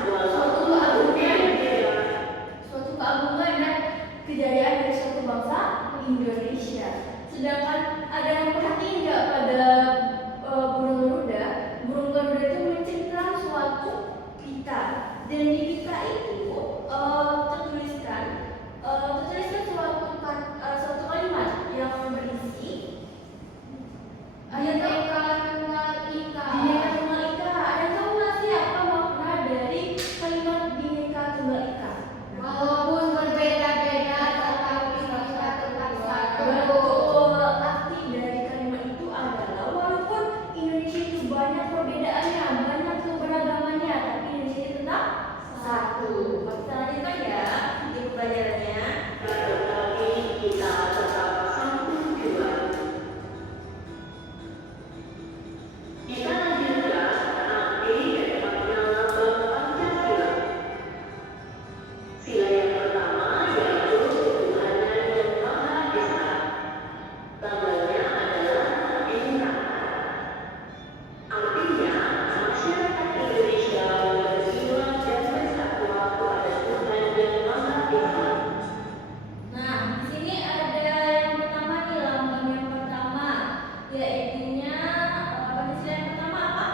Suatu keagungan Dan di kita itu tertuliskan suatu kalimat yang berisi Bhinneka Tunggal Ika. Bhinneka Tunggal Ika. Ada tahu nggak sih apa makna dari kalimat Bhinneka Tunggal Ika? Walaupun berbeda-beda tetapi kita tetap satu. Betul. Arti dari kalimat itu adalah walaupun Indonesia itu banyak perbedaannya, banyak keberagamannya, tapi Indonesia itu tetap satu. Kita lanjutkan ya di pelajarannya. Tetapi kita tetap satu jua. Kita lanjutkan nanti ke depannya lambang Pancasila. Sila yang pertama yaitu ketuhanan yang Maha Esa. Lambangnya adalah bintang. Artinya masyarakat Indonesia berjiwa dan bertakwa kepada Tuhan yang Maha Esa. Nah, di sini ada yang pertama nih, lambang yang pertama, yaitunya Pancasila yang pertama apa?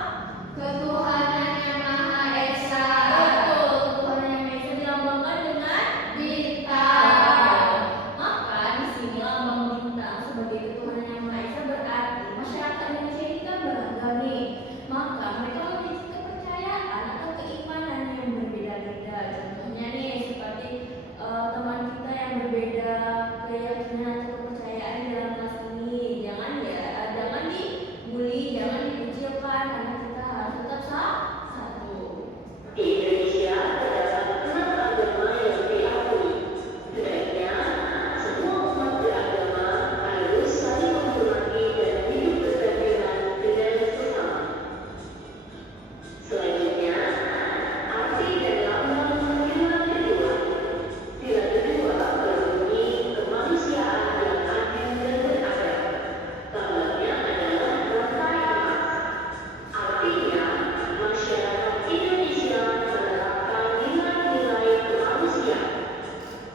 Ketuhanan yang Maha Esa. Betul, ketuhanan yang Maha Esa dilambangkan dengan Bintang. Maka di sini lambang bintang sebagai ketuhanan yang Maha Esa berarti masyarakat Indonesia ini kan beragam nih. Maka mereka memiliki kepercayaan atau keimanan yang berbeda-beda. Contohnya nih seperti teman kita yang berbeda keyakinan atau kepercayaan dalam kelas ini. Jangan dibully, jangan dikucilkan karena kita harus tetap satu. Di Indonesia terdapat 6 agama yang diakui. Hendaknya semua umat beragama harus saling menghormati dan hidup berdampingan dengan sesama. Selanjutnya, arti dan lambang sila kedua. Sila kedua berbunyi kemanusiaan yang adil dan beradab. Lambangnya adalah rantai emas. Artinya, masyarakat Indonesia menerapkan nilai-nilai kemanusiaan.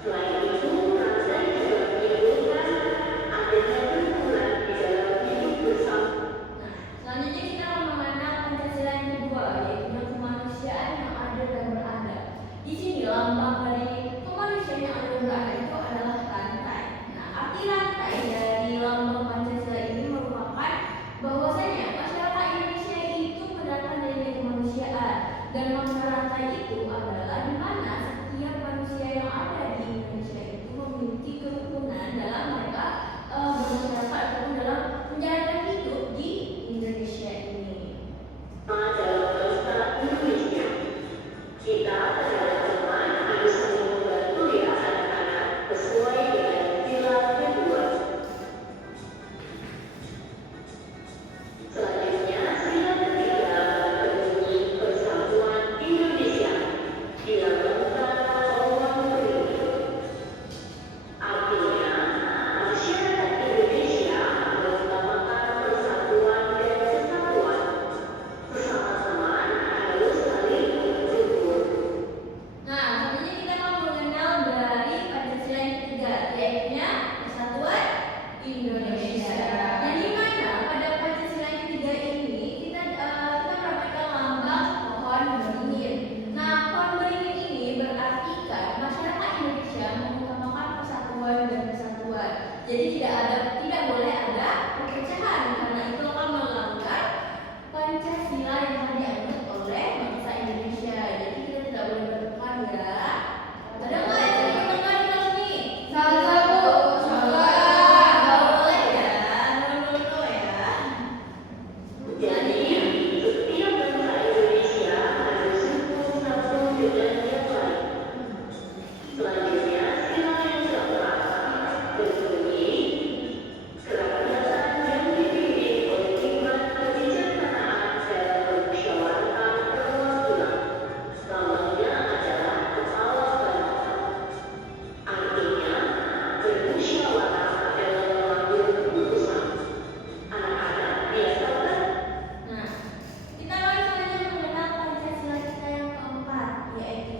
Selain itu, rantai juga menyebutkan adanya kerukunan di dalam hidup bersama. Nah, selanjutnya kita akan mengenal Pancasila yang kedua, yaitu kemanusiaan yang adil dan beradab. Di sini lambang dari kemanusiaan yang adil dan beradab itu adalah rantai. Nah, arti rantai dari lambang Pancasila ini merupakan bahwasanya masyarakat Indonesia itu menerapkan nilai kemanusiaan, dan makna rantai itu adalah di mana setiap manusia yang ada di Indonesia itu memiliki kerukunan dalam mereka bermasyarakat ataupun dalam menjalankan hidup di Indonesia ini. Dalam bangsa Indonesia, kita secara teman harus saling membantu ya anak-anak sesuai dengan sila kedua. Selanjutnya, sila ketiga berbunyi Persatuan Indonesia. Dilambangkan pohon beringin. Artinya, masyarakat Indonesia mengutamakan persatuan dan kesatuan. Sesama teman harus saling menghibur. Nah, selanjutnya kita mau mengenal dari Pancasila yang ketiga, yaitu Persatuan Indonesia. Dan di mana pada Pancasila yang ketiga ini kita mendapatkan lambang pohon beringin. Nah, pohon beringin ini berartikan masyarakat Indonesia mengutamakan persatuan dan kesatuan. Jadi tidak boleh ada perpecahan karena itu akan melanggar Pancasila yang telah dianut oleh bangsa Indonesia. Jadi kita tidak boleh bertengkar ya. Ada nggak yang sering bertengkar di kelas ini? Salah, Bu. Salah. Nggak boleh ya. No ya. Jadi, setiap bangsa Indonesia harus rukun satu dengan yang lain. Selanjutnya, sila yang keempat berbunyi kerakyatan yang dipimpin oleh hikmat kebijaksanaan dan permusyawaratan perwakilan. Lambangnya adalah kepala bangsa. Artinya, bermusyawarah dalam mengambil keputusan. Anak-anak biasa kan? Nah, kita akan selanjutnya mengenal Pancasila kita yang keempat, yaitu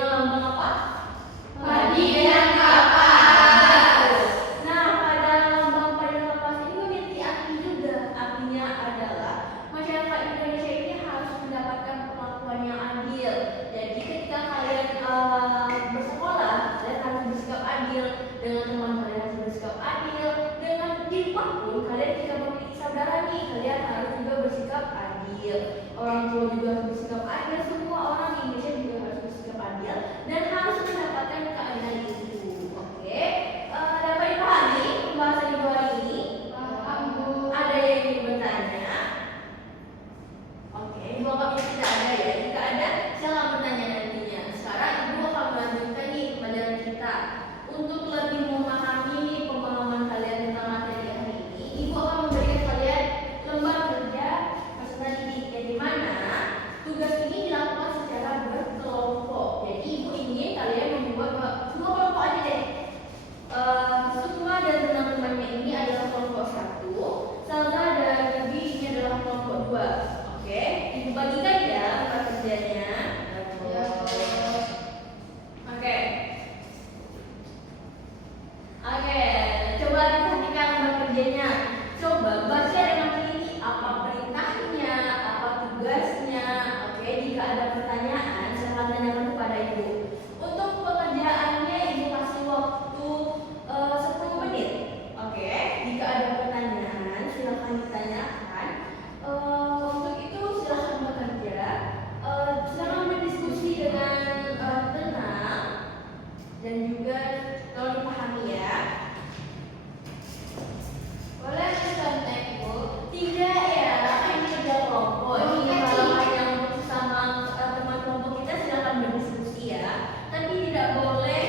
dengan lambang apa? Padi dan kapas. Nah, pada lambang padi dan kapas ini memiliki arti juga. Artinya adalah masyarakat Indonesia ini harus mendapatkan perlakuan yang adil. Jadi ketika kalian bersekolah, kalian harus bersikap adil dengan teman kalian, harus bersikap adil dengan diri pun. Kalian jika memiliki saudara nih, kalian harus juga bersikap adil. Orang tua juga harus bersikap adil. Semua orang di Indonesia juga harus bersikap adil dan harus mendapatkan keadilan itu. Oke, dapat dipahami pembahasan ibu hari ini? Paham, Bu. Ada yang ingin bertanya? Oke, ibu apabila tidak ada ya, jika ada silakan bertanya nantinya. Sekarang ibu akan melanjutkan nih pelajaran kita. Untuk lebih memahami nih pemahaman kalian tentang materi hari ini, ibu akan memberikan kalian lembar kerja peserta didik yang dimana tugas ini dilakukan secara berkelompok. Jadi ibu ingin kalian membuat dua kelompok aja deh. Sukma dan teman-temannya ini adalah kelompok 1, Salza dan Bibi ini adalah kelompok 2. Oke, ibu bagikan ya lembar kerjanya. Ya, Bu. Oke. Oke, coba diperhatikan lembar kerjanya. Coba baca dengan teliti apa perintahnya, apa tugasnya. Oke, jika ada pertanyaan silakan tanyakan kepada ibu. Untuk pekerjaannya ibu kasih waktu 10 menit. Oke, jika ada pertanyaan silakan ditanyakan. Untuk itu silakan bekerja. Silakan berdiskusi dengan tenang dan juga tolong dipahami ya. Boleh mencontek, Bu? Tidak ya, ini kerja kelompok. Ini kalau yang untuk sesama teman kelompok kita silakan berdiskusi ya. Tapi tidak boleh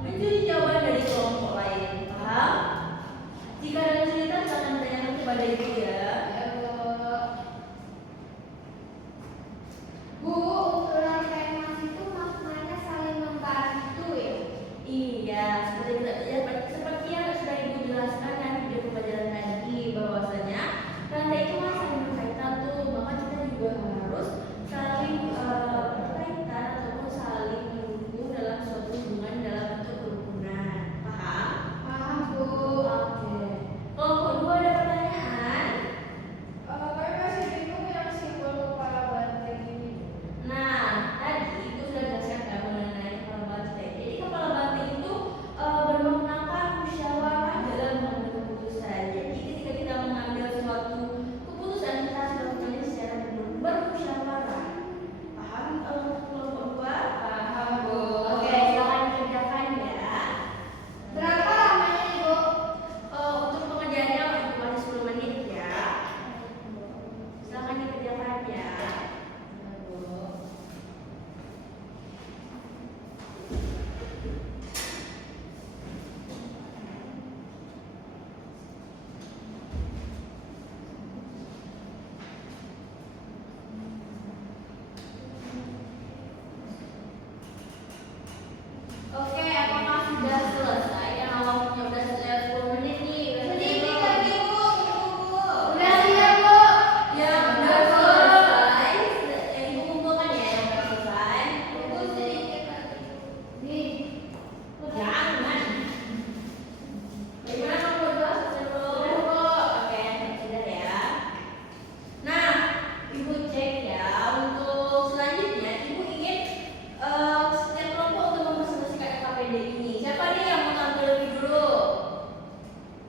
mencuri jawaban dari kelompok lain. Paham? Jika ada cerita silakan tanyakan kepada ibu ya. Ya, Bu. Bu, untuk rangkaian mas itu maknanya saling membantu ya? Iya, seperti yang sudah ibu jelaskan nanti di pembelajaran tadi bahwasanya rantai itu kan saling berkaitan tuh, maka kita juga harus saling berkaitan ataupun saling mendukung dalam suatu hubungan dalam bentuk kerukunan. Paham? Paham, Bu. Oke. Kelompok 2 ada pertanyaan? Kami masih bingung yang simbol kepala banteng ini. Nah, tadi itu sudah jelaskan kan mengenai kepala banteng. Jadi kepala banteng itu bermaknakan musyawarah dalam mengambil keputusan. Jadi ketika kita mengambil suatu keputusan kita harus melakukannya secara bermusyawarah. Paham kelompok 2? Paham, Bu. Oke, silakan dikerjakan ya. Berapa lamanya nih, Bu? Untuk pengerjaannya ibu kasih 10 menit ya. Silakan dikerjakan ya. Oke, apakah sudah selesai? Karena waktunya udah selesai 10 menit nih. Sedikit lagi, Bu. Udah Udah siap, Bu. Ya, udah selesai. Yang ibu kumpulkan ya yang udah selesai. Bu, sedikit lagi. Nih. Jangan. Bagaimana kamu berdua selesai belum? Udah, Bu. Oke, sudah ya. Nah, ibu cek ya. Untuk selanjutnya, ibu ingin setiap kelompok untuk mempresentasikan KPD ini. Siapa nih yang mau tampil lebih dulu?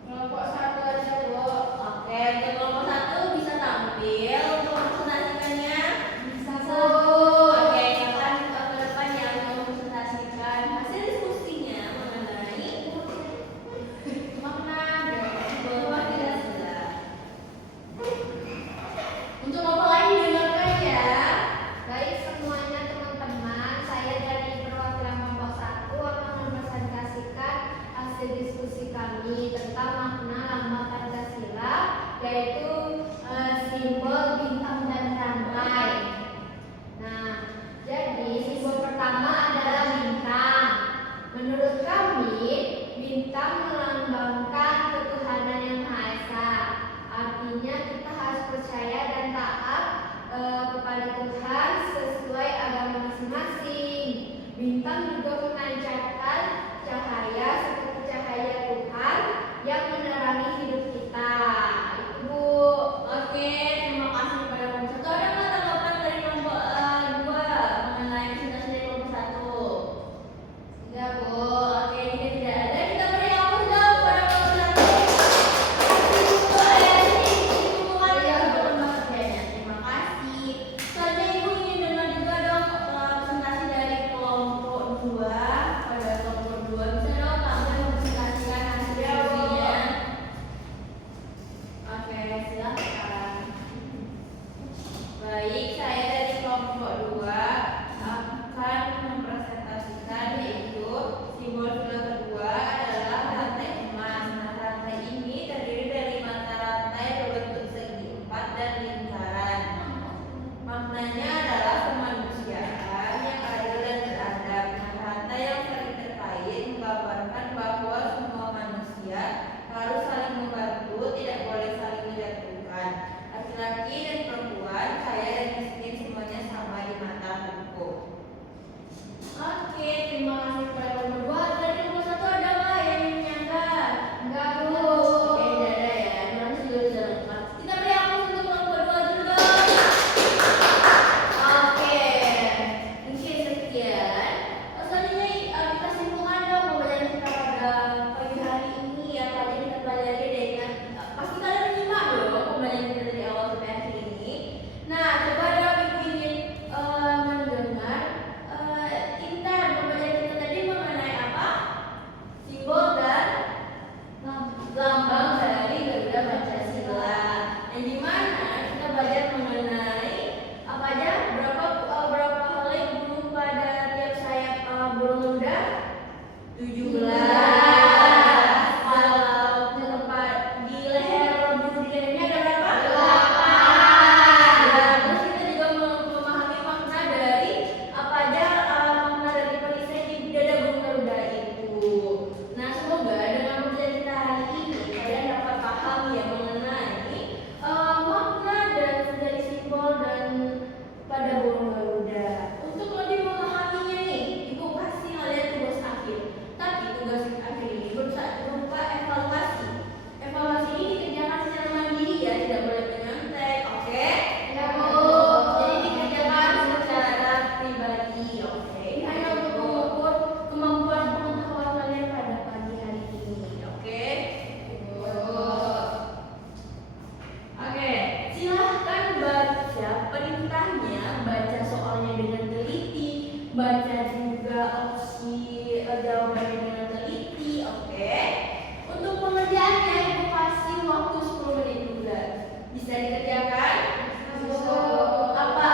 Kelompok 1 aja, Bu. Oke, untuk kelompok 1 bisa tampil untuk mempresentasikannya. Bisa, Bu. Oke, kapan ke depan yang mau mempresentasikan hasil diskusinya mengenai makna dari bahwa tidak sudah. Untuk kelompok lain didengarkan ya. Baik semuanya teman-teman, saya dari perwakilan kelompok 1 akan mempresentasikan hasil diskusi kami tentang makna lambang Pancasila, yaitu simbol bintang dan rantai. Nah, jadi simbol pertama adalah bintang. Menurut kami, bintang melambangkan ketuhanan yang Maha Esa. Artinya kita harus percaya dan taat kepada Tuhan sesuai agama masing-masing. Bintang juga memancarkan cahaya seperti cahaya Tuhan yang menerangi hidup kita. Itu Bu. Oke, terima kasih kepada kelompok 1. Ada nggak tanggapan dari kelompok 2 mengenai presentasi dari kelompok 1? Tidak, Bu. Oke, jika tidak ada, kita beri aplaus dong kepada kelompok 1. Terima kasih. Selanjutnya Ibu ingin dengar juga dong presentasi dari kelompok 2. Pada kelompok 2 bisa dong tampil mempresentasikan hasil studinya. Oke, silakan. Baik, saya dari kelompok 2 akan mempresentasikan yaitu simbol fila kedua adalah rantai emas. Nah, rantai ini terdiri dari mata rantai berbentuk segi empat dan lingkaran. Maknanya adalah kemanusiaan yang adil dan beradab. Nah, rantai yang saling terkait menggambarkan bahwa semua manusia harus saling membantu, tidak boleh saling menjatuhkan. Laki-laki dan perempuan, kaya dan miskin, semuanya sama di mata hukum. Oke, terima kasih kepada kelompok 2. Dari kelompok 1 ada nggak yang ingin menyangka? Enggak, Bu. Oke, tidak ada ya. Terima kasih sudah lengkap. Kita beri aplaus untuk kelompok 2 dulu dong. Oke, mungkin sekian. Selanjutnya kita simpulkan dong pembelajaran kita pada pagi hari ini ya. Tadi kita pelajari dengan pasti kalian menyimak dong pembelajaran kita dari awal sampai akhir ini. Nah, coba dong Ibu ingin mendengar intan pembelajaran kita tadi mengenai apa? Simbol dan lambang dari Garuda Pancasila. Yang dimana kita belajar mengenai apa aja berapa hal yang burung pada tiap sayap burung Garuda? 17. Kalau di tempat di leher burung di lehernya ada berapa? 8. Ya, terus kita juga memahami makna dari apa aja makna dari perisai di dada burung Garuda itu. Nah, semoga dengan pembelajaran kita hari ini kalian dapat paham ya mengenai makna dari simbol dan pada burung Garuda. Untuk lebih memahaminya nih, Ibu kasih kalian tugas akhir. Tapi tugas akhir ini berupa evaluasi. Evaluasi ini dikerjakan secara mandiri ya, tidak boleh menyontek, oke? Ya, Bu. Jadi dikerjakan secara pribadi, oke? Ini hanya untuk mengukur kemampuan pengetahuan kalian pada pagi hari ini, oke? Oke, silahkan baca perintahnya, baca soalnya dengan teliti, baca juga opsi jawabannya dengan teliti, oke? Untuk pengerjaannya Ibu kasih waktu 10 menit juga. Bisa dikerjakan? Bisa. Apa